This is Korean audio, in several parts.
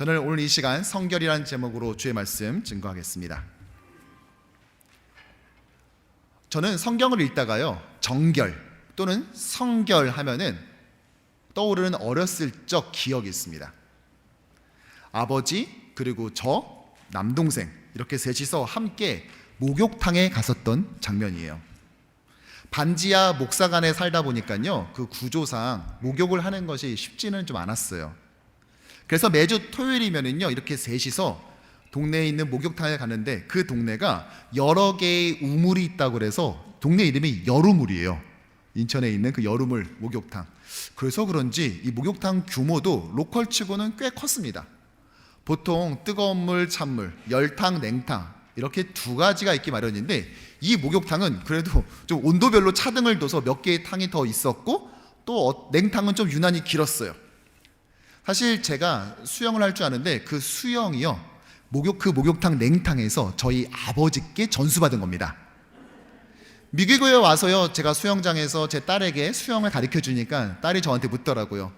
저는 오늘 이 시간 성결이라는 제목으로 주의 말씀 증거하겠습니다. 저는 성경을 읽다가요, 정결 또는 성결 하면은 떠오르는 어렸을 적 기억이 있습니다. 아버지 그리고 저 남동생 이렇게 셋이서 함께 목욕탕에 갔었던 장면이에요. 반지하 목사관에 살다 보니까요, 그 구조상 목욕을 하는 것이 쉽지는 좀 않았어요. 그래서 매주 토요일이면은요, 이렇게 셋이서 동네에 있는 목욕탕에 가는데, 그 동네가 여러 개의 우물이 있다고 그래서 동네 이름이 여루물이에요. 인천에 있는 그 여루물 목욕탕. 그래서 그런지 이 목욕탕 규모도 로컬치고는 꽤 컸습니다. 보통 뜨거운 물, 찬물, 열탕, 냉탕 이렇게 두 가지가 있기 마련인데, 이 목욕탕은 그래도 좀 온도별로 차등을 둬서 몇 개의 탕이 더 있었고, 또 냉탕은 좀 유난히 길었어요. 사실 제가 수영을 할 줄 아는데, 그 수영이요, 그 목욕탕 냉탕에서 저희 아버지께 전수받은 겁니다. 미국에 와서요, 제가 수영장에서 제 딸에게 수영을 가르쳐 주니까 딸이 저한테 묻더라고요.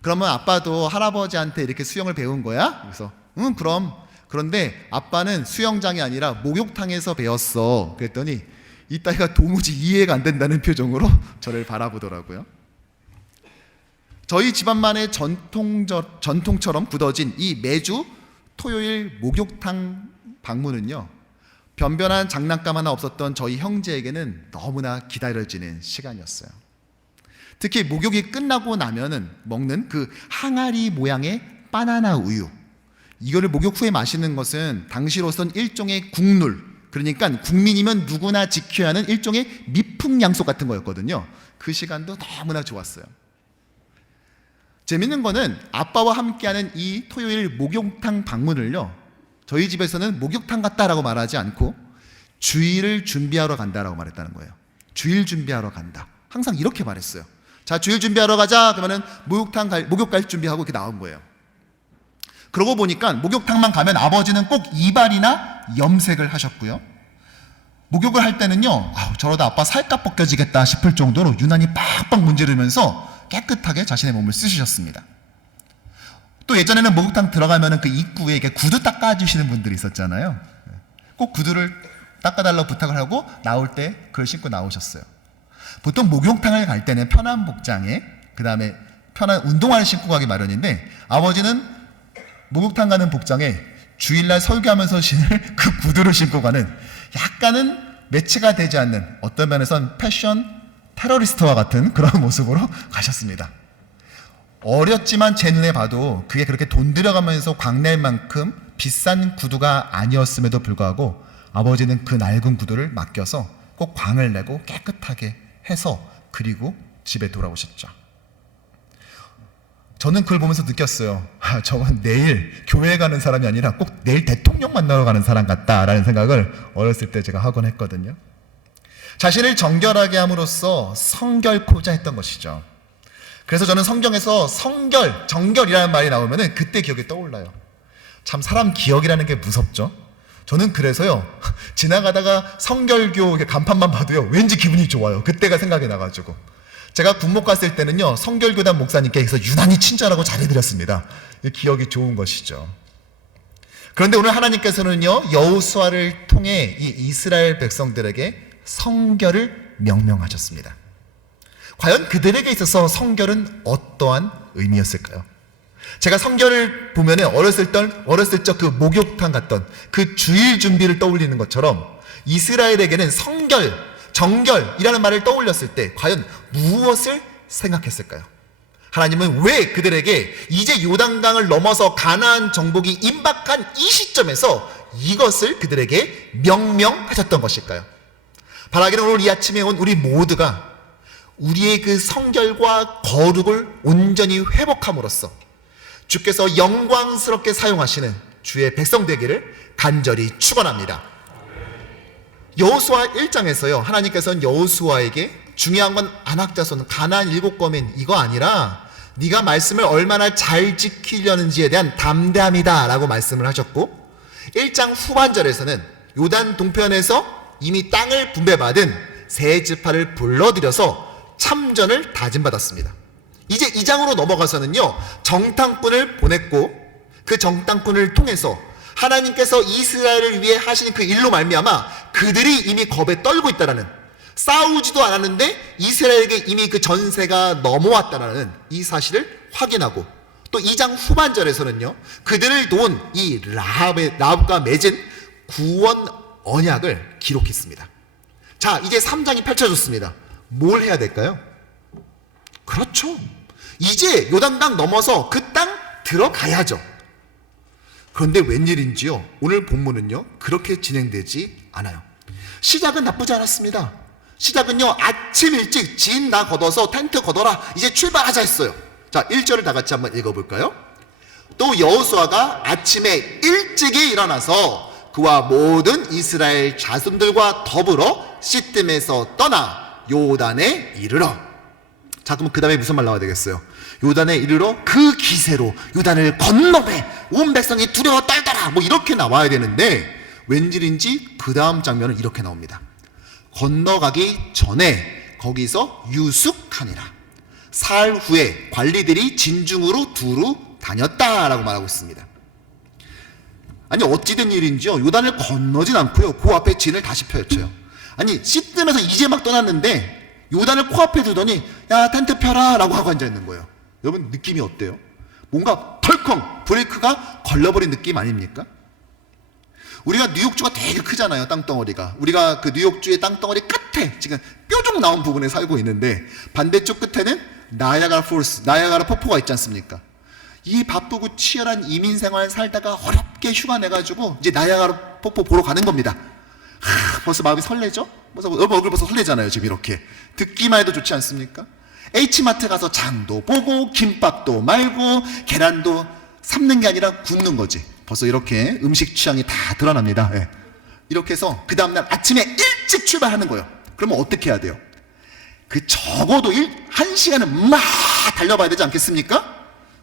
그러면 아빠도 할아버지한테 이렇게 수영을 배운 거야? 그래서 응, 그럼. 그런데 아빠는 수영장이 아니라 목욕탕에서 배웠어. 그랬더니 이 딸가 도무지 이해가 안 된다는 표정으로 저를 바라보더라고요. 저희 집안만의 전통처럼 굳어진 이 매주 토요일 목욕탕 방문은요, 변변한 장난감 하나 없었던 저희 형제에게는 너무나 기다려지는 시간이었어요. 특히 목욕이 끝나고 나면은 먹는 그 항아리 모양의 바나나 우유, 이거를 목욕 후에 마시는 것은 당시로선 일종의 국룰, 그러니까 국민이면 누구나 지켜야 하는 일종의 미풍양속 같은 거였거든요. 그 시간도 너무나 좋았어요. 재밌는 거는 아빠와 함께하는 이 토요일 목욕탕 방문을요, 저희 집에서는 목욕탕 갔다라고 말하지 않고 주일 준비하러 간다라고 말했다는 거예요. 주일 준비하러 간다. 항상 이렇게 말했어요. 자, 주일 준비하러 가자. 그러면은 목욕 갈 준비하고 이렇게 나온 거예요. 그러고 보니까 목욕탕만 가면 아버지는 꼭 이발이나 염색을 하셨고요. 목욕을 할 때는요, 저러다 아빠 살갗 벗겨지겠다 싶을 정도로 유난히 빡빡 문지르면서 깨끗하게 자신의 몸을 씻으셨습니다. 또 예전에는 목욕탕 들어가면 그 입구에 구두 닦아주시는 분들이 있었잖아요. 꼭 구두를 닦아달라고 부탁을 하고 나올 때 그걸 신고 나오셨어요. 보통 목욕탕을 갈 때는 편한 복장에 그 다음에 편한 운동화를 신고 가기 마련인데, 아버지는 목욕탕 가는 복장에 주일날 설교하면서 신을 그 구두를 신고 가는, 약간은 매치가 되지 않는, 어떤 면에선 패션 테러리스트와 같은 그런 모습으로 가셨습니다. 어렸지만 제 눈에 봐도 그게 그렇게 돈 들여가면서 광낼 만큼 비싼 구두가 아니었음에도 불구하고 아버지는 그 낡은 구두를 맡겨서 꼭 광을 내고 깨끗하게 해서 그리고 집에 돌아오셨죠. 저는 그걸 보면서 느꼈어요. 저건 내일 교회 가는 사람이 아니라 꼭 내일 대통령 만나러 가는 사람 같다라는 생각을 어렸을 때 제가 하곤 했거든요. 자신을 정결하게 함으로써 성결코자 했던 것이죠. 그래서 저는 성경에서 성결, 정결이라는 말이 나오면 그때 기억이 떠올라요. 참 사람 기억이라는 게 무섭죠. 저는 그래서요, 지나가다가 성결교 간판만 봐도요, 왠지 기분이 좋아요. 그때가 생각이 나가지고. 제가 군목 갔을 때는요, 성결교단 목사님께서 유난히 친절하고 잘해드렸습니다. 기억이 좋은 것이죠. 그런데 오늘 하나님께서는요, 여호수아를 통해 이 이스라엘 백성들에게 성결을 명령하셨습니다. 과연 그들에게 있어서 성결은 어떠한 의미였을까요? 제가 성결을 보면 어렸을 적 그 목욕탕 갔던 그 주일 준비를 떠올리는 것처럼, 이스라엘에게는 성결, 정결이라는 말을 떠올렸을 때 과연 무엇을 생각했을까요? 하나님은 왜 그들에게 이제 요단강을 넘어서 가나안 정복이 임박한 이 시점에서 이것을 그들에게 명령하셨던 것일까요? 바라기는 오늘 이 아침에 온 우리 모두가 우리의 그 성결과 거룩을 온전히 회복함으로써 주께서 영광스럽게 사용하시는 주의 백성 되기를 간절히 축원합니다. 여호수아 1장에서요, 하나님께서는 여호수아에게 중요한 건 안악자손 가나안 7거민 이거 아니라 네가 말씀을 얼마나 잘 지키려는지에 대한 담대함이다 라고 말씀을 하셨고, 1장 후반절에서는 요단 동편에서 이미 땅을 분배받은 세 지파를 불러들여서 참전을 다짐받았습니다. 이제 2장으로 넘어가서는요, 정탐꾼을 보냈고 그 정탐꾼을 통해서 하나님께서 이스라엘을 위해 하신 그 일로 말미암아 그들이 이미 겁에 떨고 있다라는, 싸우지도 않았는데 이스라엘에게 이미 그 전세가 넘어왔다라는 이 사실을 확인하고, 또 2장 후반절에서는요, 그들을 도운 이 라합과 맺은 구원 언약을 기록했습니다. 자, 이제 3장이 펼쳐졌습니다. 뭘 해야 될까요? 그렇죠, 이제 요단강 넘어서 그 땅 들어가야죠. 그런데 웬일인지요, 오늘 본문은요 그렇게 진행되지 않아요. 시작은 나쁘지 않았습니다. 시작은요, 아침 일찍 진 다 걷어서 텐트 걷어라, 이제 출발하자 했어요. 자, 1절을 다 같이 한번 읽어볼까요? 또 여호수아가 아침에 일찍이 일어나서 그와 모든 이스라엘 자손들과 더불어 시뜸에서 떠나 요단에 이르러. 자, 그럼 그 다음에 무슨 말 나와야 되겠어요? 요단에 이르러 그 기세로 요단을 건너매 온 백성이 두려워 떨더라, 뭐 이렇게 나와야 되는데 왠지인지 그 다음 장면은 이렇게 나옵니다. 건너가기 전에 거기서 유숙하니라. 사흘 후에 관리들이 진중으로 두루 다녔다라고 말하고 있습니다. 아니, 어찌된 일인지요, 요단을 건너진 않고요, 그 앞에 진을 다시 펼쳐요. 아니, 시뜸에서 이제 막 떠났는데 요단을 코앞에 두더니 야, 텐트 펴라 라고 하고 앉아있는 거예요. 여러분, 느낌이 어때요? 뭔가 덜컹 브레이크가 걸려버린 느낌 아닙니까? 우리가 뉴욕주가 되게 크잖아요, 땅덩어리가. 우리가 그 뉴욕주의 땅덩어리 끝에 지금 뾰족 나온 부분에 살고 있는데, 반대쪽 끝에는 나야가라 폭포가 있지 않습니까? 이 바쁘고 치열한 이민 생활 살다가 어렵게 휴가 내가지고 이제 나야가라 폭포 보러 가는 겁니다. 벌써 마음이 설레죠? 여러분 얼굴 벌써 설레잖아요, 지금 이렇게. 듣기만 해도 좋지 않습니까? H마트 가서 장도 보고 김밥도 말고 계란도 삶는 게 아니라 굽는 거지. 벌써 이렇게 음식 취향이 다 드러납니다. 예. 이렇게 해서 그 다음날 아침에 일찍 출발하는 거예요. 그러면 어떻게 해야 돼요? 그 적어도 1시간은 막 달려봐야 되지 않겠습니까?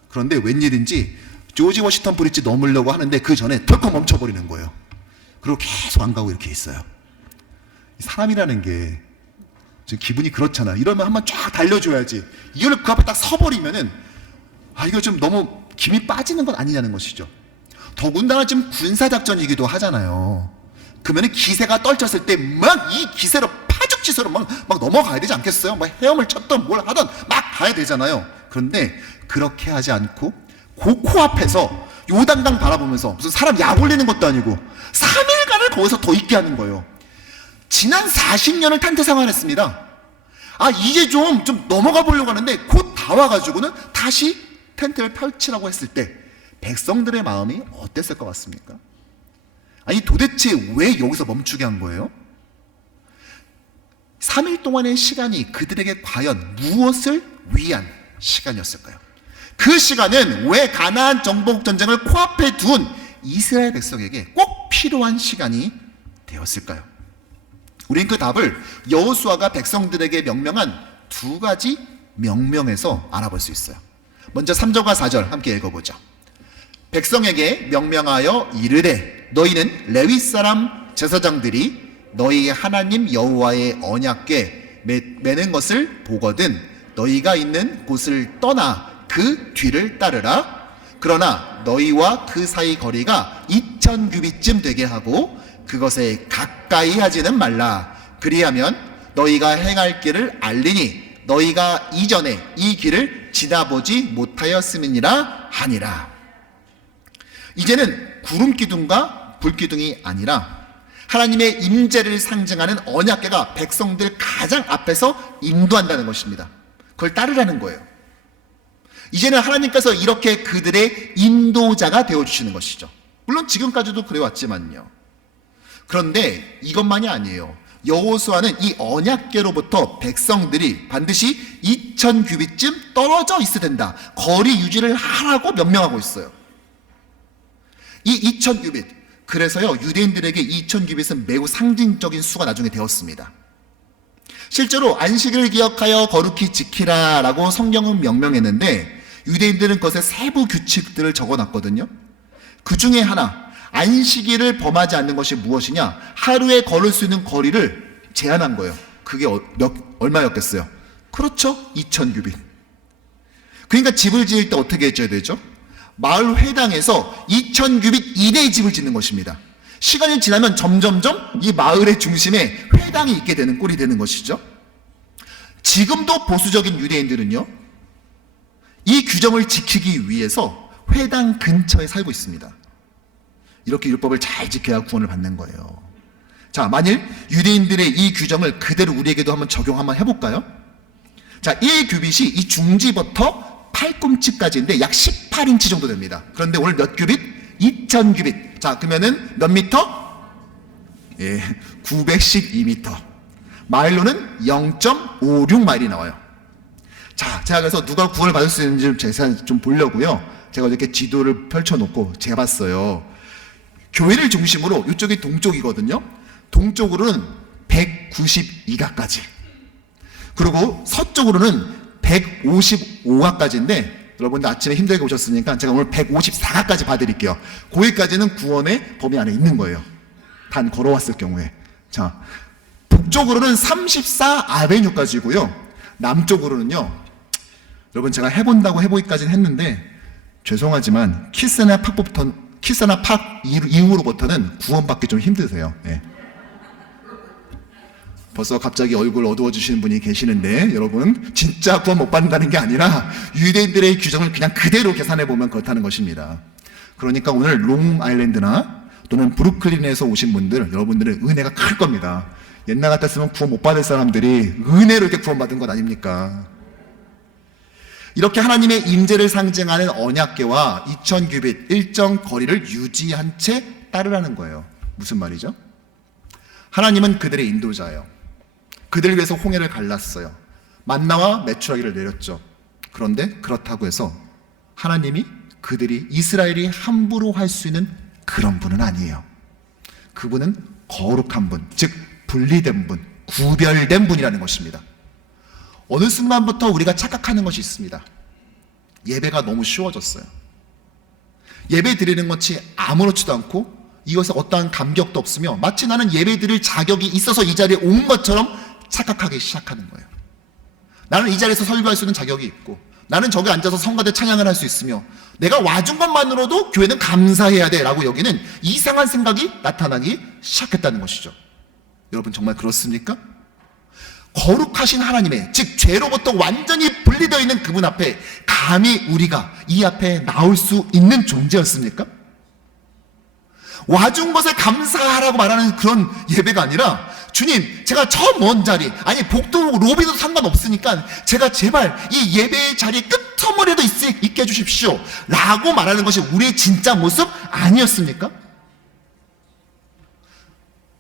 그런데 웬일인지 조지 워싱턴 브리지 넘으려고 하는데 그 전에 덜컥 멈춰버리는 거예요. 그리고 계속 안 가고 이렇게 있어요. 사람이라는 게 지금 기분이 그렇잖아. 이러면 한번 쫙 달려줘야지. 이걸 그 앞에 딱 서버리면은 이거 좀 너무 김이 빠지는 건 아니냐는 것이죠. 더군다나 지금 군사작전이기도 하잖아요. 그러면은 기세가 떨쳤을 때 막 이 기세로 파죽지세로 막 넘어가야 되지 않겠어요? 막 헤엄을 쳤던 뭘 하던 막 가야 되잖아요. 그런데 그렇게 하지 않고 그 코앞에서 요단강 바라보면서 무슨 사람 약 올리는 것도 아니고 3일간을 거기서 더 있게 하는 거예요. 지난 40년을 텐트 생활했습니다. 이제 좀 넘어가 보려고 하는데 곧 다 와가지고는 다시 텐트를 펼치라고 했을 때 백성들의 마음이 어땠을 것 같습니까? 아니, 도대체 왜 여기서 멈추게 한 거예요? 3일 동안의 시간이 그들에게 과연 무엇을 위한 시간이었을까요? 그 시간은 왜 가나안 정복 전쟁을 코앞에 둔 이스라엘 백성에게 꼭 필요한 시간이 되었을까요? 우린 그 답을 여호수아가 백성들에게 명명한 2가지 명령에서 알아볼 수 있어요. 먼저 3절과 4절 함께 읽어보죠. 백성에게 명명하여 이르되 너희는 레위 사람 제사장들이 너희 하나님 여호와의 언약궤 매는 것을 보거든 너희가 있는 곳을 떠나 그 뒤를 따르라. 그러나 너희와 그 사이 거리가 2000규빗쯤 되게 하고 그것에 가까이 하지는 말라. 그리하면 너희가 행할 길을 알리니 너희가 이전에 이 길을 지나보지 못하였음이니라 하니라. 이제는 구름기둥과 불기둥이 아니라 하나님의 임재를 상징하는 언약궤가 백성들 가장 앞에서 인도한다는 것입니다. 그걸 따르라는 거예요. 이제는 하나님께서 이렇게 그들의 인도자가 되어주시는 것이죠. 물론 지금까지도 그래왔지만요. 그런데 이것만이 아니에요. 여호수아는 이 언약궤로부터 백성들이 반드시 2000규빗쯤 떨어져 있어야 된다. 거리 유지를 하라고 명령하고 있어요. 이 2000규빗, 그래서요 유대인들에게 2000규빗은 매우 상징적인 수가 나중에 되었습니다. 실제로 안식을 기억하여 거룩히 지키라 라고 성경은 명명했는데 유대인들은 그것의 세부 규칙들을 적어놨거든요. 그 중에 하나, 안식일을 범하지 않는 것이 무엇이냐? 하루에 걸을 수 있는 거리를 제한한 거예요. 그게 얼마였겠어요? 그렇죠, 2000규빗. 그러니까 집을 지을 때 어떻게 해줘야 되죠? 마을 회당에서 2000규빗 이내의 집을 짓는 것입니다. 시간이 지나면 점점점 이 마을의 중심에 회당이 있게 되는 꼴이 되는 것이죠. 지금도 보수적인 유대인들은요, 이 규정을 지키기 위해서 회당 근처에 살고 있습니다. 이렇게 율법을 잘 지켜야 구원을 받는 거예요. 자, 만일 유대인들의 이 규정을 그대로 우리에게도 한번 적용 한번 해볼까요? 자, 1규빗이 이 중지부터 팔꿈치까지인데 약 18인치 정도 됩니다. 그런데 오늘 몇 규빗? 2000규빗. 자, 그러면은 몇 미터? 예, 912미터. 마일로는 0.56마일이 나와요. 자, 제가 그래서 누가 구원을 받을 수 있는지 제가 좀 보려고요. 제가 이렇게 지도를 펼쳐놓고 재봤어요. 교회를 중심으로 이쪽이 동쪽이거든요. 동쪽으로는 192가까지. 그리고 서쪽으로는 155가까지인데, 여러분들 아침에 힘들게 오셨으니까 제가 오늘 154가까지 봐드릴게요. 거기까지는 구원의 범위 안에 있는 거예요. 단 걸어왔을 경우에. 자, 북쪽으로는 34 아베뉴까지고요. 남쪽으로는요, 여러분 제가 해본다고 해보기까지는 했는데 죄송하지만 키스나 팍 이후로부터는 구원받기 좀 힘드세요. 네. 벌써 갑자기 얼굴 어두워지시는 분이 계시는데, 여러분 진짜 구원 못 받는다는 게 아니라 유대인들의 규정을 그냥 그대로 계산해보면 그렇다는 것입니다. 그러니까 오늘 롱아일랜드나 또는 브루클린에서 오신 분들, 여러분들은 은혜가 클 겁니다. 옛날 같았으면 구원 못 받을 사람들이 은혜로 이렇게 구원받은 것 아닙니까? 이렇게 하나님의 임재를 상징하는 언약궤와 2000규빗 일정 거리를 유지한 채 따르라는 거예요. 무슨 말이죠? 하나님은 그들의 인도자예요. 그들을 위해서 홍해를 갈랐어요. 만나와 메추라기를 내렸죠. 그런데 그렇다고 해서 하나님이 그들이 이스라엘이 함부로 할 수 있는 그런 분은 아니에요. 그분은 거룩한 분, 즉 분리된 분, 구별된 분이라는 것입니다. 어느 순간부터 우리가 착각하는 것이 있습니다. 예배가 너무 쉬워졌어요. 예배 드리는 것이 아무렇지도 않고 이것에 어떠한 감격도 없으며 마치 나는 예배 드릴 자격이 있어서 이 자리에 온 것처럼 착각하기 시작하는 거예요. 나는 이 자리에서 설교할 수 있는 자격이 있고, 나는 저기 앉아서 성가대 찬양을 할 수 있으며, 내가 와준 것만으로도 교회는 감사해야 돼 라고 여기는 이상한 생각이 나타나기 시작했다는 것이죠. 여러분 정말 그렇습니까? 거룩하신 하나님의, 즉 죄로부터 완전히 분리되어 있는 그분 앞에 감히 우리가 이 앞에 나올 수 있는 존재였습니까? 와준 것에 감사하라고 말하는 그런 예배가 아니라, 주님 제가 저 먼 자리, 아니 복도 로비도 상관없으니까 제가 제발 이 예배의 자리 끝머리에도 있게 해주십시오 라고 말하는 것이 우리의 진짜 모습 아니었습니까?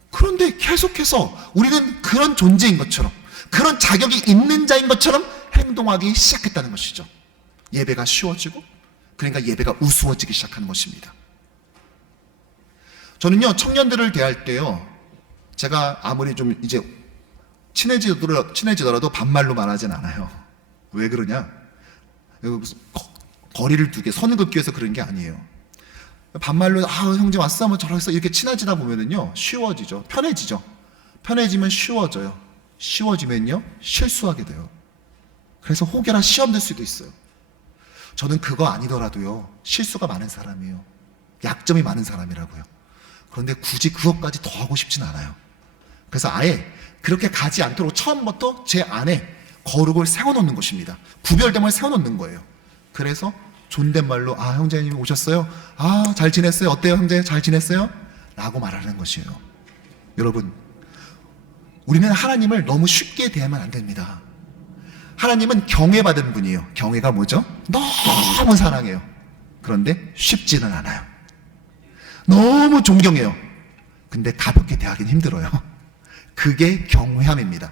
그런데 계속해서 우리는 그런 존재인 것처럼, 그런 자격이 있는 자인 것처럼 행동하기 시작했다는 것이죠. 예배가 쉬워지고, 그러니까 예배가 우스워지기 시작하는 것입니다. 저는요, 청년들을 대할 때요, 제가 아무리 좀 이제 친해지더라도 반말로 말하진 않아요. 왜 그러냐? 거리를 두게, 선을 긋기 위해서 그런 게 아니에요. 반말로, 형제 왔어? 뭐 저러겠어? 이렇게 친해지다 보면은요, 쉬워지죠. 편해지죠. 편해지면 쉬워져요. 쉬워지면요, 실수하게 돼요. 그래서 혹여나 시험 들 수도 있어요. 저는 그거 아니더라도요, 실수가 많은 사람이에요. 약점이 많은 사람이라고요. 그런데 굳이 그것까지 더 하고 싶진 않아요. 그래서 아예 그렇게 가지 않도록 처음부터 제 안에 거룩을 세워놓는 것입니다. 구별됨을 세워놓는 거예요. 그래서 존댓말로, 형제님 오셨어요? 잘 지냈어요? 어때요 형제? 잘 지냈어요? 라고 말하는 것이에요. 여러분, 우리는 하나님을 너무 쉽게 대하면 안 됩니다. 하나님은 경외받은 분이에요. 경외가 뭐죠? 너무 사랑해요. 그런데 쉽지는 않아요. 너무 존경해요. 근데 가볍게 대하기는 힘들어요. 그게 경외함입니다.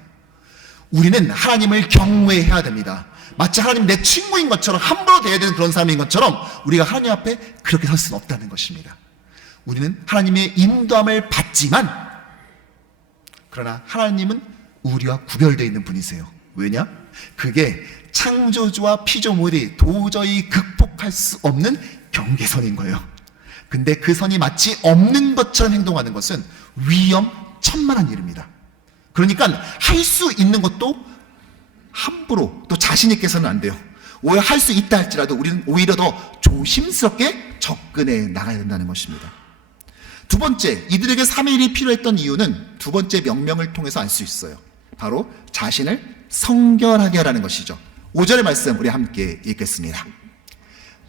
우리는 하나님을 경외해야 됩니다. 마치 하나님 내 친구인 것처럼, 함부로 대해야 되는 그런 사람인 것처럼 우리가 하나님 앞에 그렇게 설 수는 없다는 것입니다. 우리는 하나님의 인도함을 받지만, 그러나 하나님은 우리와 구별되어 있는 분이세요. 왜냐? 그게 창조주와 피조물이 도저히 극복할 수 없는 경계선인 거예요. 근데 그 선이 마치 없는 것처럼 행동하는 것은 위험천만한 일입니다. 그러니까 할 수 있는 것도 함부로, 또 자신 있게 해서는 안 돼요. 오히려 할 수 있다 할지라도 우리는 오히려 더 조심스럽게 접근해 나가야 된다는 것입니다. 두 번째, 이들에게 3일이 필요했던 이유는 두 번째 명령을 통해서 알 수 있어요. 바로 자신을 성결하게 하라는 것이죠. 5절의 말씀 우리 함께 읽겠습니다.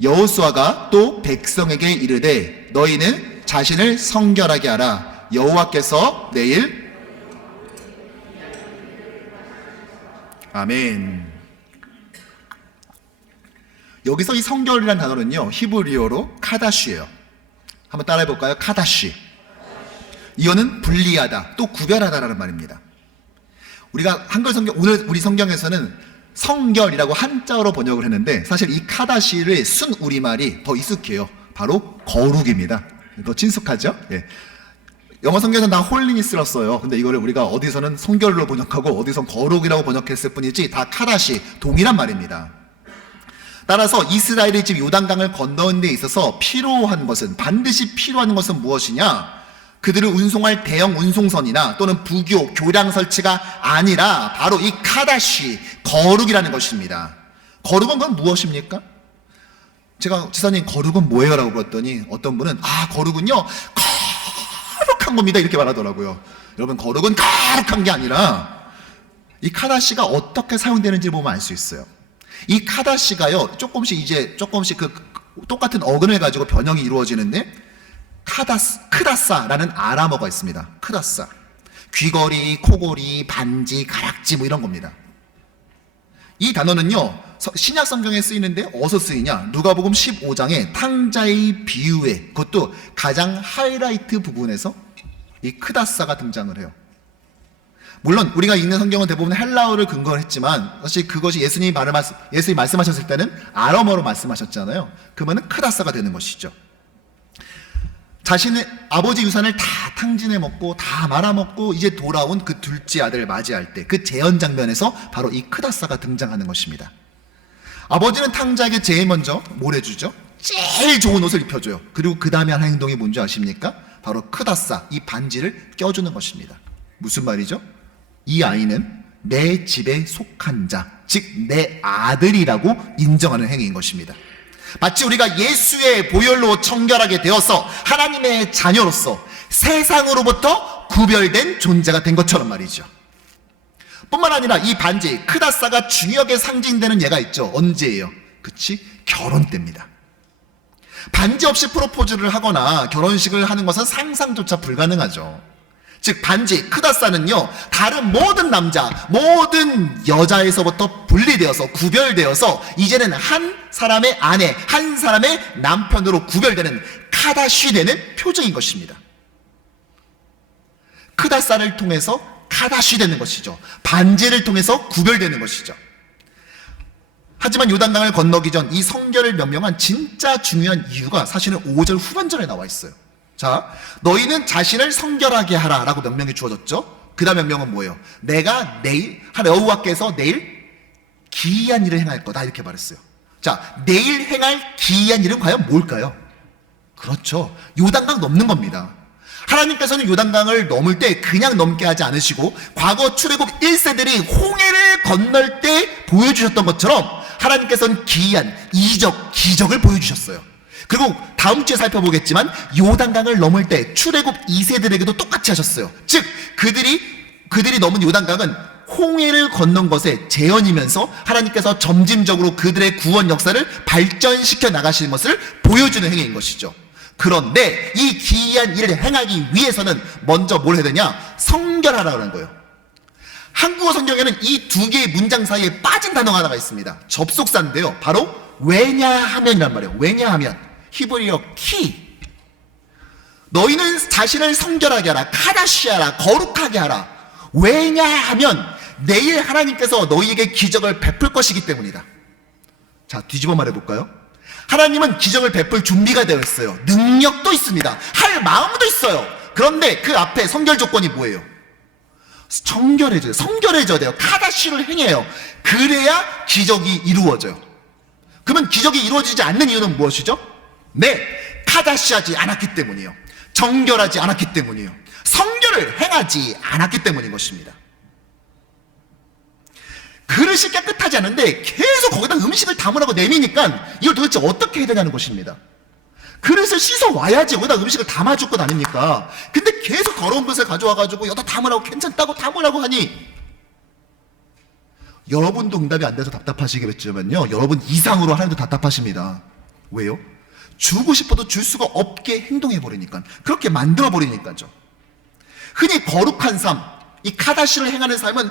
여호수아가 또 백성에게 이르되 너희는 자신을 성결하게 하라. 여호와께서 내일 아멘. 여기서 이 성결이라는 단어는요, 히브리어로 카다쉬예요. 한번 따라해 볼까요? 카다쉬. 이어는 분리하다, 또 구별하다라는 말입니다. 우리가 한글 성경, 오늘 우리 성경에서는 성결이라고 한자어로 번역을 했는데 사실 이 카다시를 순 우리말이 더 익숙해요. 바로 거룩입니다. 더 친숙하죠? 예. 영어 성경에서는 다 홀리니스라고 써요. 근데 이거를 우리가 어디서는 성결로 번역하고 어디선 거룩이라고 번역했을 뿐이지 다 카다시, 동일한 말입니다. 따라서 이스라엘이 지금 요단강을 건너는 데 있어서 필요한 것은, 반드시 필요한 것은 무엇이냐? 그들을 운송할 대형 운송선이나 또는 부교, 교량 설치가 아니라 바로 이 카다시, 거룩이라는 것입니다. 거룩은 그건 무엇입니까? 제가 지사님 거룩은 뭐예요? 라고 물었더니 어떤 분은 거룩은요 거룩한 겁니다 이렇게 말하더라고요. 여러분, 거룩은 거룩한 게 아니라 이 카다시가 어떻게 사용되는지 보면 알 수 있어요. 이 카다시가요 조금씩 그 똑같은 어근을 가지고 변형이 이루어지는데, 크다사라는 아람어가 있습니다. 크다사. 귀걸이, 코걸이, 반지, 가락지 뭐 이런 겁니다. 이 단어는요 신약 성경에 쓰이는데 어디서 쓰이냐? 누가복음 15장의 탕자의 비유에, 그것도 가장 하이라이트 부분에서 이 크다사가 등장을 해요. 물론 우리가 읽는 성경은 대부분 헬라어를 근거로 했지만 사실 그것이 예수님이 말씀하셨을 때는 아람어로 말씀하셨잖아요. 그러면 크다사가 되는 것이죠. 자신의 아버지 유산을 다 탕진해 먹고 다 말아먹고 이제 돌아온 그 둘째 아들을 맞이할 때 그 재현 장면에서 바로 이 크다사가 등장하는 것입니다. 아버지는 탕자에게 제일 먼저 뭘 해주죠? 제일 좋은 옷을 입혀줘요. 그리고 그 다음에 하는 행동이 뭔지 아십니까? 바로 크다사, 이 반지를 껴주는 것입니다. 무슨 말이죠? 이 아이는 내 집에 속한 자, 즉 내 아들이라고 인정하는 행위인 것입니다. 마치 우리가 예수의 보혈로 청결하게 되어서 하나님의 자녀로서 세상으로부터 구별된 존재가 된 것처럼 말이죠. 뿐만 아니라 이 반지, 크다사가 중요하게 상징되는 예가 있죠. 언제예요? 그치? 결혼 때입니다. 반지 없이 프로포즈를 하거나 결혼식을 하는 것은 상상조차 불가능하죠. 즉 반지, 크다사는요 다른 모든 남자, 모든 여자에서부터 분리되어서 구별되어서 이제는 한 사람의 아내, 한 사람의 남편으로 구별되는, 카다시 되는 표적인 것입니다. 크다사를 통해서 카다시 되는 것이죠. 반지를 통해서 구별되는 것이죠. 하지만 요단강을 건너기 전 이 성결을 명령한 진짜 중요한 이유가 사실은 5절 후반절에 나와 있어요. 자, 너희는 자신을 성결하게 하라 라고 명령이 주어졌죠. 그 다음 명령은 뭐예요? 내가 내일, 여호와께서 내일 기이한 일을 행할 거다 이렇게 말했어요. 자, 내일 행할 기이한 일은 과연 뭘까요? 그렇죠, 요단강 넘는 겁니다. 하나님께서는 요단강을 넘을 때 그냥 넘게 하지 않으시고 과거 출애굽 1세들이 홍해를 건널 때 보여주셨던 것처럼 하나님께서는 기이한 이적, 기적을 보여주셨어요. 그리고 다음 주에 살펴보겠지만 요단강을 넘을 때 출애굽 2세들에게도 똑같이 하셨어요. 즉 그들이 넘은 요단강은 홍해를 건넌 것의 재현이면서 하나님께서 점진적으로 그들의 구원 역사를 발전시켜 나가시는 것을 보여주는 행위인 것이죠. 그런데 이 기이한 일을 행하기 위해서는 먼저 뭘 해야 되냐? 성결하라는 거예요. 한국어 성경에는 이 두 개의 문장 사이에 빠진 단어가 하나가 있습니다. 접속사인데요, 바로 왜냐하면이란 말이에요. 왜냐하면, 히브리어 키. 너희는 자신을 성결하게 하라, 카다시하라, 거룩하게 하라. 왜냐하면 내일 하나님께서 너희에게 기적을 베풀 것이기 때문이다. 자, 뒤집어 말해볼까요? 하나님은 기적을 베풀 준비가 되어 있어요. 능력도 있습니다. 할 마음도 있어요. 그런데 그 앞에 성결 조건이 뭐예요? 성결해져요. 성결해져야 돼요. 카다시를 행해요. 그래야 기적이 이루어져요. 그러면 기적이 이루어지지 않는 이유는 무엇이죠? 네, 카다시하지 않았기 때문이에요. 정결하지 않았기 때문이에요. 성결을 행하지 않았기 때문인 것입니다. 그릇이 깨끗하지 않은데 계속 거기다 음식을 담으라고 내미니까 이걸 도대체 어떻게 해야 되냐는 것입니다. 그릇을 씻어 와야지 여기다 음식을 담아줄 것 아닙니까? 근데 계속 더러운 그릇을 가져와가지고 여기다 담으라고, 괜찮다고 담으라고 하니, 여러분도 응답이 안 돼서 답답하시겠지만요, 여러분 이상으로 하나님도 답답하십니다. 왜요? 주고 싶어도 줄 수가 없게 행동해버리니까, 그렇게 만들어버리니까죠. 흔히 거룩한 삶, 이 카다시를 행하는 삶은,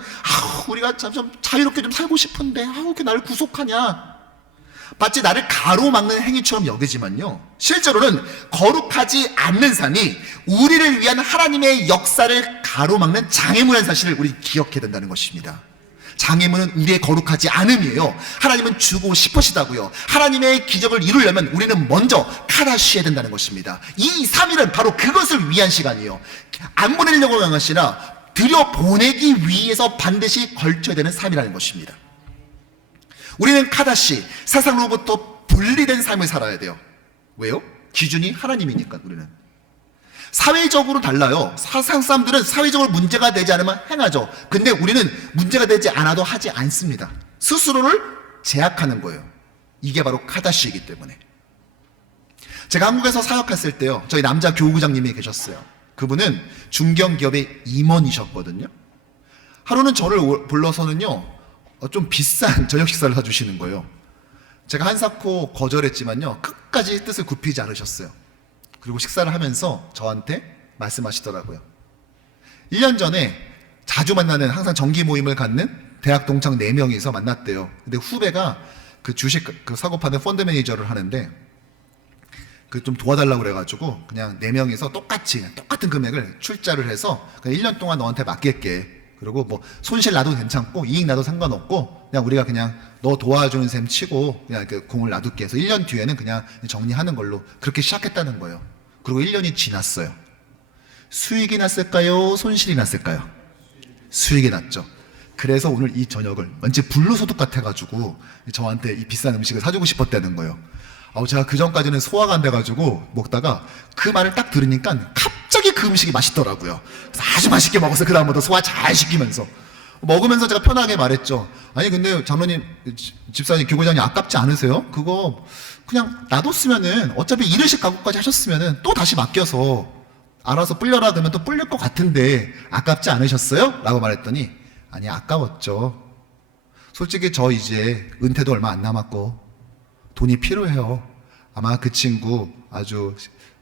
우리가 좀 자유롭게 좀 살고 싶은데, 왜 이렇게 나를 구속하냐, 마치 나를 가로막는 행위처럼 여기지만요, 실제로는 거룩하지 않는 삶이 우리를 위한 하나님의 역사를 가로막는 장애물이라는 사실을 우리 기억해야 된다는 것입니다. 장애물은 우리의 거룩하지 않음이에요. 하나님은 주고 싶으시다고요. 하나님의 기적을 이루려면 우리는 먼저 카다시해야 된다는 것입니다. 이 3일은 바로 그것을 위한 시간이에요. 안 보내려고 하는 것이나 들여보내기 위해서 반드시 걸쳐야 되는 3일이라는 것입니다. 우리는 카다시, 세상으로부터 분리된 삶을 살아야 돼요. 왜요? 기준이 하나님이니까. 우리는 사회적으로 달라요. 세상 사람들은 사회적으로 문제가 되지 않으면 행하죠. 근데 우리는 문제가 되지 않아도 하지 않습니다. 스스로를 제약하는 거예요. 이게 바로 카다시이기 때문에. 제가 한국에서 사역했을 때요, 저희 남자 교구장님이 계셨어요. 그분은 중견기업의 임원이셨거든요. 하루는 저를 불러서는요, 좀 비싼 저녁 식사를 사주시는 거예요. 제가 한사코 거절했지만요, 끝까지 뜻을 굽히지 않으셨어요. 그리고 식사를 하면서 저한테 말씀하시더라고요. 1년 전에 자주 만나는, 항상 정기 모임을 갖는 대학 동창 4명이서 만났대요. 근데 후배가 그 주식 사고 파는 펀드 매니저를 하는데, 그 좀 도와달라고 그래가지고 그냥 4명이서 똑같은 금액을 출자를 해서 그냥 1년 동안 너한테 맡길게. 그리고 뭐 손실 나도 괜찮고 이익 나도 상관없고 그냥 우리가 그냥 너 도와주는 셈 치고 그냥 그 공을 놔둘게 해서 1년 뒤에는 그냥 정리하는 걸로 그렇게 시작했다는 거예요. 그리고 1년이 지났어요. 수익이 났을까요? 손실이 났을까요? 수익이 났죠. 그래서 오늘 이 저녁을 왠지 불로소득 같아가지고 저한테 이 비싼 음식을 사주고 싶었다는 거예요. 제가 그 전까지는 소화가 안 돼가지고 먹다가 그 말을 딱 들으니까 갑자기 그 음식이 맛있더라고요. 그래서 아주 맛있게 먹어서 그 다음부터 소화 잘 시키면서 먹으면서 제가 편하게 말했죠. 아니 근데 장로님, 집사님, 교구장님 아깝지 않으세요? 그거 그냥 놔뒀으면은 어차피 이르식 가구까지 하셨으면은 또 다시 맡겨서 알아서 불려라 그러면 또 불릴 것 같은데 아깝지 않으셨어요? 라고 말했더니, 아니 아까웠죠. 솔직히 저 이제 은퇴도 얼마 안 남았고 돈이 필요해요. 아마 그 친구 아주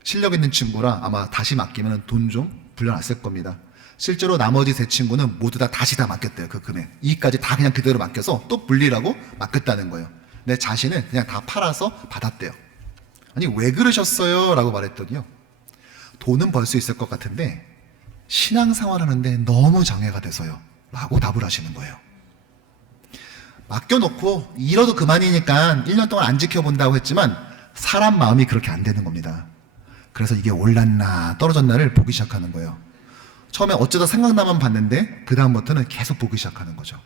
실력 있는 친구라 아마 다시 맡기면 돈 좀 불려놨을 겁니다. 실제로 나머지 3친구는 모두 다시 맡겼대요. 그 금액 이익까지 다 그냥 그대로 맡겨서 또 불리라고 맡겼다는 거예요. 내 자신은 그냥 다 팔아서 받았대요. 아니 왜 그러셨어요? 라고 말했더니요, 돈은 벌 수 있을 것 같은데 신앙생활 하는데 너무 장애가 돼서요 라고 답을 하시는 거예요. 맡겨놓고 잃어도 그만이니까 1년 동안 안 지켜본다고 했지만 사람 마음이 그렇게 안 되는 겁니다. 그래서 이게 올랐나 떨어졌나를 보기 시작하는 거예요. 처음에 어쩌다 생각나만 봤는데 그 다음부터는 계속 보기 시작하는 거죠.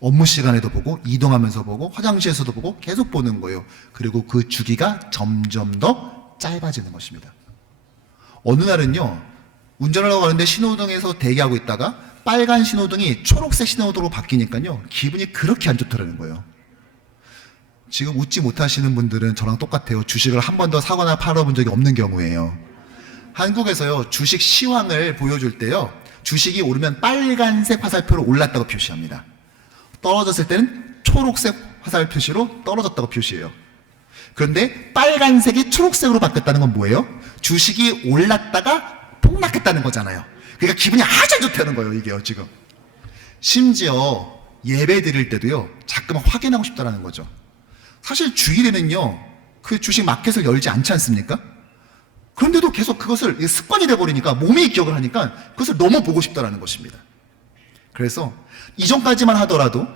업무 시간에도 보고, 이동하면서 보고, 화장실에서도 보고 계속 보는 거예요. 그리고 그 주기가 점점 더 짧아지는 것입니다. 어느 날은요, 운전을 하고 가는데 신호등에서 대기하고 있다가 빨간 신호등이 초록색 신호등으로 바뀌니까요, 기분이 그렇게 안 좋더라는 거예요. 지금 웃지 못하시는 분들은 저랑 똑같아요. 주식을 한 번도 사거나 팔아본 적이 없는 경우에요. 한국에서요, 주식 시황을 보여줄 때요, 주식이 오르면 빨간색 화살표로 올랐다고 표시합니다. 떨어졌을 때는 초록색 화살 표시로 떨어졌다고 표시해요. 그런데 빨간색이 초록색으로 바뀌었다는 건 뭐예요? 주식이 올랐다가 폭락했다는 거잖아요. 그러니까 기분이 아주 안 좋다는 거예요, 이게요, 지금. 심지어 예배 드릴 때도요, 자꾸만 확인하고 싶다는 거죠. 사실 주일에는요, 그 주식 마켓을 열지 않지 않습니까? 그런데도 계속 그것을 습관이 돼버리니까, 몸이 기억을 하니까 그것을 너무 보고 싶다는 것입니다. 그래서 이전까지만 하더라도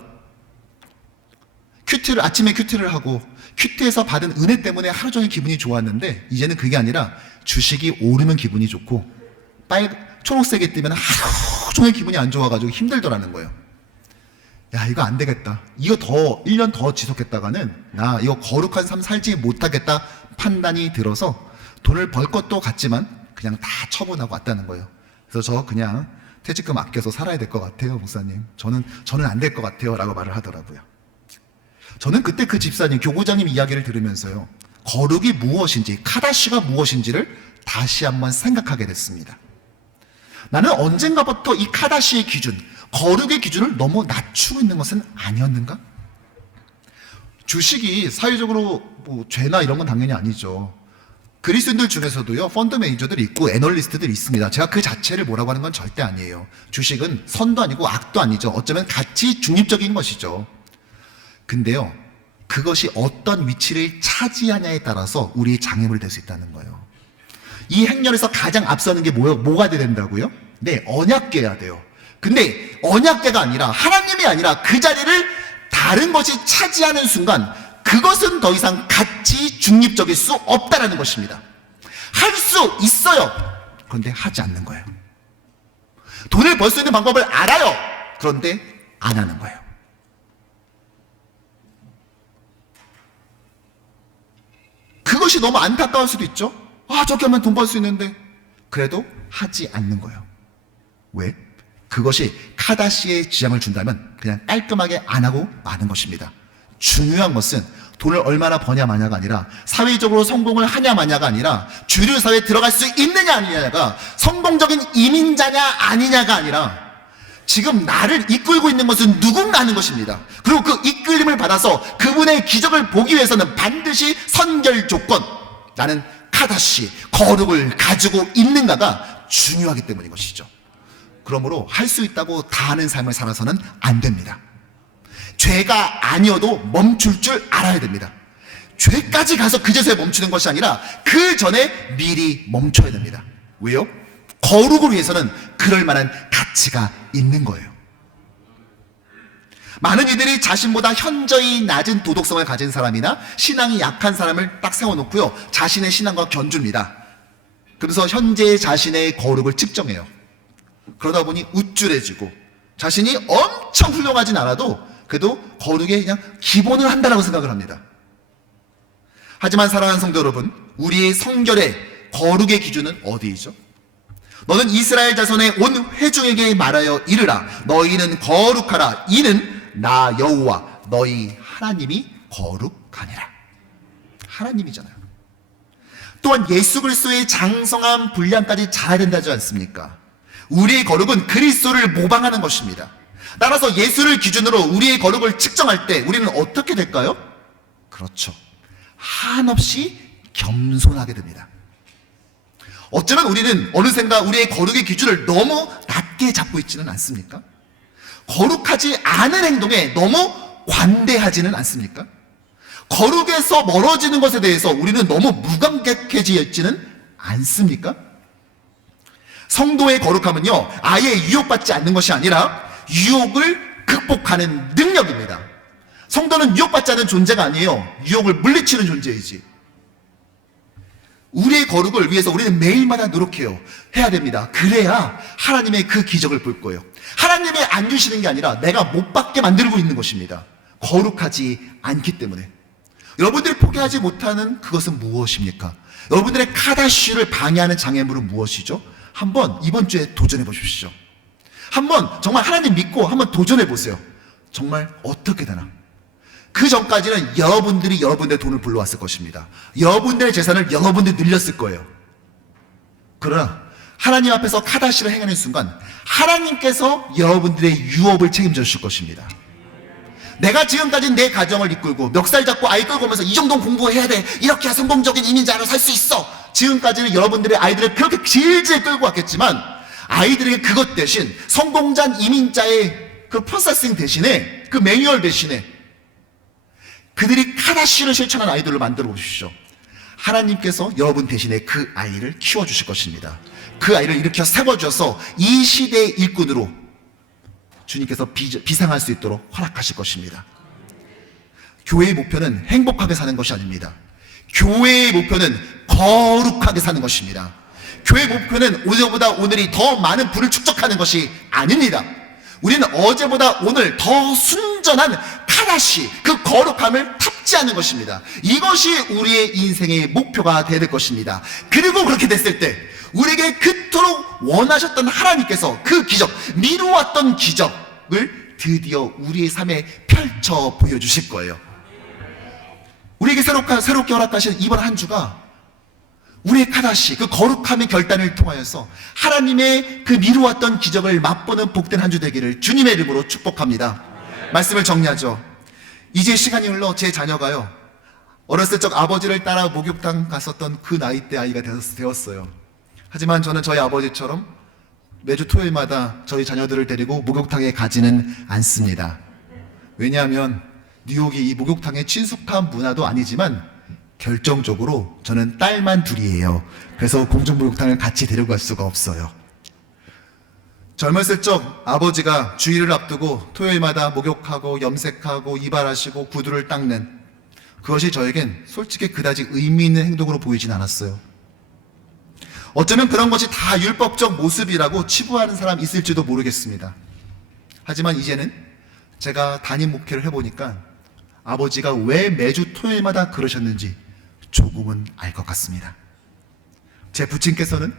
아침에 큐티를 하고 큐티에서 받은 은혜 때문에 하루 종일 기분이 좋았는데, 이제는 그게 아니라 주식이 오르면 기분이 좋고 초록색이 뜨면 하루 종일 기분이 안 좋아가지고 힘들더라는 거예요. 야, 이거 안 되겠다. 이거 1년 더 지속했다가는 나 이거 거룩한 삶 살지 못하겠다 판단이 들어서 돈을 벌 것도 같지만 그냥 다 처분하고 왔다는 거예요. 그래서 저 그냥 퇴직금 아껴서 살아야 될 것 같아요, 목사님. 저는 안 될 것 같아요 라고 말을 하더라고요. 저는 그때 그 집사님, 교구장님 이야기를 들으면서요, 거룩이 무엇인지, 카다시가 무엇인지를 다시 한번 생각하게 됐습니다. 나는 언젠가부터 이 카다시의 기준, 거룩의 기준을 너무 낮추고 있는 것은 아니었는가? 주식이 사회적으로 뭐 죄나 이런 건 당연히 아니죠. 그리스도인들 중에서도요, 펀드 매니저들이 있고 애널리스트들이 있습니다. 제가 그 자체를 뭐라고 하는 건 절대 아니에요. 주식은 선도 아니고 악도 아니죠. 어쩌면 가치 중립적인 것이죠. 근데요, 그것이 어떤 위치를 차지하냐에 따라서 우리의 장애물이 될 수 있다는 거예요. 이 행렬에서 가장 앞서는 게 뭐가 돼야 된다고요? 네, 언약궤야 돼요. 근데 언약궤가 아니라, 하나님이 아니라 그 자리를 다른 것이 차지하는 순간 그것은 더 이상 가치 중립적일 수 없다라는 것입니다. 할 수 있어요. 그런데 하지 않는 거예요. 돈을 벌 수 있는 방법을 알아요. 그런데 안 하는 거예요. 그것이 너무 안타까울 수도 있죠. 저렇게 하면 돈 벌 수 있는데. 그래도 하지 않는 거예요. 왜? 그것이 카다시의 지장을 준다면 그냥 깔끔하게 안 하고 마는 것입니다. 중요한 것은 돈을 얼마나 버냐 마냐가 아니라, 사회적으로 성공을 하냐 마냐가 아니라, 주류 사회에 들어갈 수 있느냐 아니냐가, 성공적인 이민자냐 아니냐가 아니라, 지금 나를 이끌고 있는 것은 누군가 하는 것입니다. 그리고 그 이끌림을 받아서 그분의 기적을 보기 위해서는 반드시 선결 조건, 나는 카다시, 거룩을 가지고 있는가가 중요하기 때문인 것이죠. 그러므로 할 수 있다고 다 하는 삶을 살아서는 안 됩니다. 죄가 아니어도 멈출 줄 알아야 됩니다. 죄까지 가서 그제서야 멈추는 것이 아니라 그 전에 미리 멈춰야 됩니다. 왜요? 거룩을 위해서는 그럴 만한 가치가 있는 거예요. 많은 이들이 자신보다 현저히 낮은 도덕성을 가진 사람이나 신앙이 약한 사람을 딱 세워놓고요, 자신의 신앙과 견줍니다. 그래서 현재 자신의 거룩을 측정해요. 그러다 보니 우쭐해지고, 자신이 엄청 훌륭하진 않아도 그래도 거룩에 그냥 기본을 한다라고 생각을 합니다. 하지만 사랑하는 성도 여러분, 우리의 성결의 거룩의 기준은 어디이죠? 너는 이스라엘 자손의 온 회중에게 말하여 이르라. 너희는 거룩하라. 이는 나 여호와 너희 하나님이 거룩하니라. 하나님이잖아요. 또한 예수 그리스도의 장성한 분량까지 잘 된다지 않습니까? 우리의 거룩은 그리스도를 모방하는 것입니다. 따라서 예수를 기준으로 우리의 거룩을 측정할 때 우리는 어떻게 될까요? 그렇죠. 한없이 겸손하게 됩니다. 어쩌면 우리는 어느샌가 우리의 거룩의 기준을 너무 낮게 잡고 있지는 않습니까? 거룩하지 않은 행동에 너무 관대하지는 않습니까? 거룩에서 멀어지는 것에 대해서 우리는 너무 무감각해져 있지는 않습니까? 성도의 거룩함은요, 아예 유혹받지 않는 것이 아니라 유혹을 극복하는 능력입니다. 성도는 유혹받지 않는 존재가 아니에요. 유혹을 물리치는 존재이지. 우리의 거룩을 위해서 우리는 매일마다 노력해요. 해야 됩니다. 그래야 하나님의 그 기적을 볼 거예요. 하나님이 안 주시는 게 아니라 내가 못 받게 만들고 있는 것입니다. 거룩하지 않기 때문에. 여러분들이 포기하지 못하는 그것은 무엇입니까? 여러분들의 카다시를 방해하는 장애물은 무엇이죠? 한번 이번 주에 도전해 보십시오. 한번 정말 하나님 믿고 한번 도전해 보세요. 정말 어떻게 되나? 그 전까지는 여러분들이 여러분들의 돈을 불러왔을 것입니다. 여러분들의 재산을 여러분들이 늘렸을 거예요. 그러나 하나님 앞에서 카다시를 행하는 순간 하나님께서 여러분들의 유업을 책임져 주실 것입니다. 내가 지금까지 내 가정을 이끌고 멱살 잡고 아이 끌고 오면서 이 정도는 공부해야 돼, 이렇게 성공적인 이민자로 살 수 있어, 지금까지는 여러분들의 아이들을 그렇게 질질 끌고 왔겠지만 아이들에게 그것 대신 성공자 이민자의 그 프로세싱 대신에, 그 매뉴얼 대신에 그들이 카다시를 실천한 아이들을 만들어 보십시오. 하나님께서 여러분 대신에 그 아이를 키워주실 것입니다. 그 아이를 일으켜 세워주셔서 이 시대의 일꾼으로 주님께서 비상할 수 있도록 허락하실 것입니다. 교회의 목표는 행복하게 사는 것이 아닙니다. 교회의 목표는 거룩하게 사는 것입니다. 교회의 목표는 어제보다 오늘이 더 많은 부를 축적하는 것이 아닙니다. 우리는 어제보다 오늘 더 순전한 카다시, 그 거룩함을 탑재하는 것입니다. 이것이 우리의 인생의 목표가 될 것입니다. 그리고 그렇게 됐을 때 우리에게 그토록 원하셨던 하나님께서 그 기적, 미루었던 기적을 드디어 우리의 삶에 펼쳐 보여주실 거예요. 우리에게 새롭게 허락하신 이번 한 주가 우리의 카다시, 그 거룩함의 결단을 통하여서 하나님의 그 미루었던 기적을 맛보는 복된 한 주 되기를 주님의 이름으로 축복합니다. 말씀을 정리하죠. 이제 시간이 흘러 제 자녀가요, 어렸을 적 아버지를 따라 목욕탕 갔었던 그 나이대 아이가 되었어요. 하지만 저는 저희 아버지처럼 매주 토요일마다 저희 자녀들을 데리고 목욕탕에 가지는 않습니다. 왜냐하면 뉴욕이 이 목욕탕의 친숙한 문화도 아니지만 결정적으로 저는 딸만 둘이에요. 그래서 공중목욕탕을 같이 데려갈 수가 없어요. 젊었을 적 아버지가 주일을 앞두고 토요일마다 목욕하고 염색하고 이발하시고 구두를 닦는, 그것이 저에겐 솔직히 그다지 의미 있는 행동으로 보이진 않았어요. 어쩌면 그런 것이 다 율법적 모습이라고 치부하는 사람 있을지도 모르겠습니다. 하지만 이제는 제가 담임 목회를 해보니까 아버지가 왜 매주 토요일마다 그러셨는지 조금은 알 것 같습니다. 제 부친께서는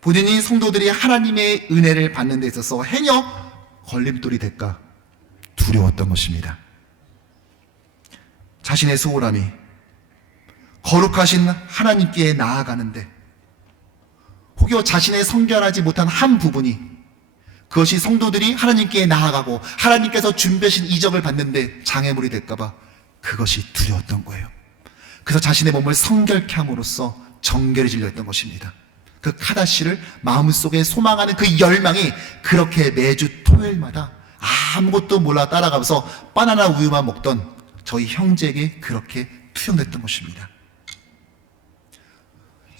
본인이 성도들이 하나님의 은혜를 받는 데 있어서 행여 걸림돌이 될까 두려웠던 것입니다. 자신의 소홀함이 거룩하신 하나님께 나아가는데 혹여 자신의 성결하지 못한 한 부분이, 그것이 성도들이 하나님께 나아가고 하나님께서 준비하신 이적을 받는데 장애물이 될까봐 그것이 두려웠던 거예요. 그래서 자신의 몸을 성결케 함으로써 정결해지려 했던 것입니다. 그 카다시를 마음속에 소망하는 그 열망이 그렇게 매주 토요일마다 아무것도 몰라 따라가면서 바나나 우유만 먹던 저희 형제에게 그렇게 투영됐던 것입니다.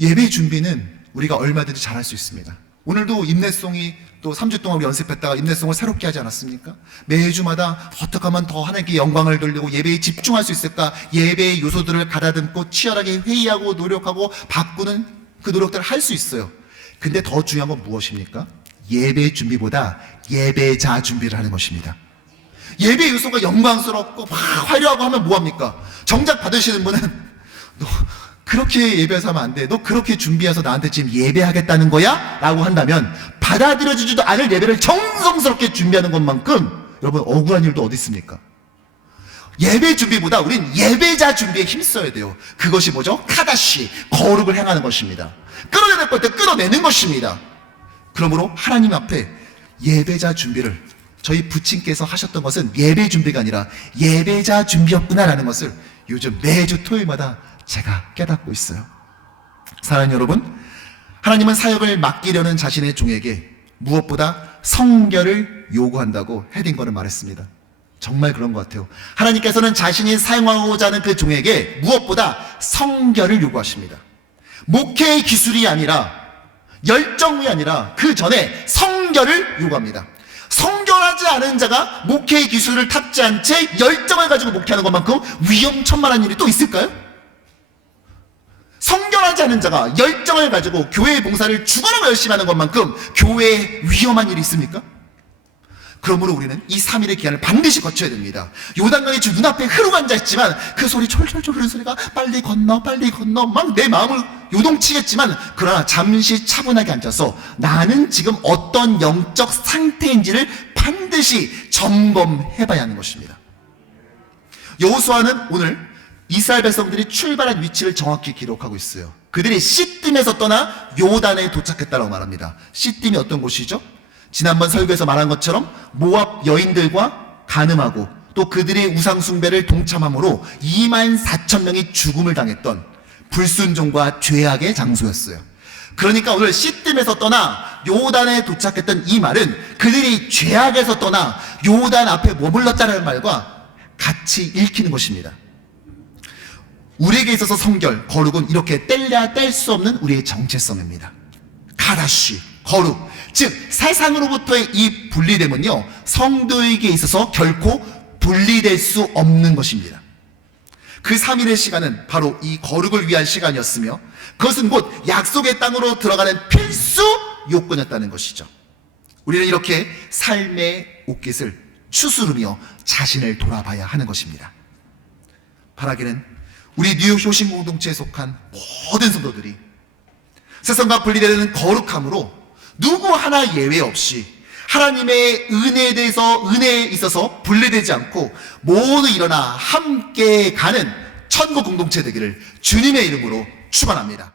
예배 준비는 우리가 얼마든지 잘할 수 있습니다. 오늘도 인내송이 또 3주 동안 연습했다가 인내송을 새롭게 하지 않았습니까? 매주마다 어떻게 하면 더 하나님께 영광을 돌리고 예배에 집중할 수 있을까? 예배의 요소들을 가다듬고 치열하게 회의하고 노력하고 바꾸는 그 노력들을 할 수 있어요. 근데 더 중요한 건 무엇입니까? 예배 준비보다 예배자 준비를 하는 것입니다. 예배 요소가 영광스럽고 막 화려하고 하면 뭐합니까? 정작 받으시는 분은 너 그렇게 예배해서 하면 안 돼. 너 그렇게 준비해서 나한테 지금 예배하겠다는 거야? 라고 한다면 받아들여지지도 않을 예배를 정성스럽게 준비하는 것만큼 여러분 억울한 일도 어디 있습니까? 예배 준비보다 우린 예배자 준비에 힘써야 돼요. 그것이 뭐죠? 카다시, 거룩을 행하는 것입니다. 끌어내낼 것 때 끌어내는 것입니다. 그러므로 하나님 앞에 예배자 준비를, 저희 부친께서 하셨던 것은 예배 준비가 아니라 예배자 준비였구나라는 것을 요즘 매주 토요일마다 제가 깨닫고 있어요. 사랑하는 여러분, 하나님은 사역을 맡기려는 자신의 종에게 무엇보다 성결을 요구한다고 헤딩건은 말했습니다. 정말 그런 것 같아요. 하나님께서는 자신이 사용하고자 하는 그 종에게 무엇보다 성결을 요구하십니다. 목회의 기술이 아니라, 열정이 아니라 그 전에 성결을 요구합니다. 성결하지 않은 자가 목회의 기술을 탑지 않은 채 열정을 가지고 목회하는 것만큼 위험천만한 일이 또 있을까요? 성결하지 않은 자가 열정을 가지고 교회의 봉사를 죽어라고 열심히 하는 것만큼 교회에 위험한 일이 있습니까? 그러므로 우리는 이 3일의 기한을 반드시 거쳐야 됩니다. 요단강이 지금 눈앞에 흐르고 앉아있지만 그 소리, 철철철 흐르는 소리가 빨리 건너 막 내 마음을 요동치겠지만, 그러나 잠시 차분하게 앉아서 나는 지금 어떤 영적 상태인지를 반드시 점검해봐야 하는 것입니다. 여호수아는 오늘 이스라엘 백성들이 출발한 위치를 정확히 기록하고 있어요. 그들이 시딤에서 떠나 요단에 도착했다고 말합니다. 시딤이 어떤 곳이죠? 지난번 설교에서 말한 것처럼 모압 여인들과 간음하고 또 그들의 우상 숭배를 동참함으로 24,000명이 죽음을 당했던 불순종과 죄악의 장소였어요. 그러니까 오늘 시딤에서 떠나 요단에 도착했던 이 말은 그들이 죄악에서 떠나 요단 앞에 머물렀다는 말과 같이 읽히는 것입니다. 우리에게 있어서 성결, 거룩은 이렇게 뗄래야 뗄 수 없는 우리의 정체성입니다. 카다시, 거룩, 즉 세상으로부터의 이 분리됨은요, 성도에게 있어서 결코 분리될 수 없는 것입니다. 그 3일의 시간은 바로 이 거룩을 위한 시간이었으며 그것은 곧 약속의 땅으로 들어가는 필수 요건이었다는 것이죠. 우리는 이렇게 삶의 옷깃을 추스르며 자신을 돌아봐야 하는 것입니다. 바라기는 우리 뉴욕 효신 공동체에 속한 모든 성도들이 세상과 분리되는 거룩함으로 누구 하나 예외 없이 하나님의 은혜에 있어서 분리되지 않고 모두 일어나 함께 가는 천국 공동체 되기를 주님의 이름으로 축원합니다.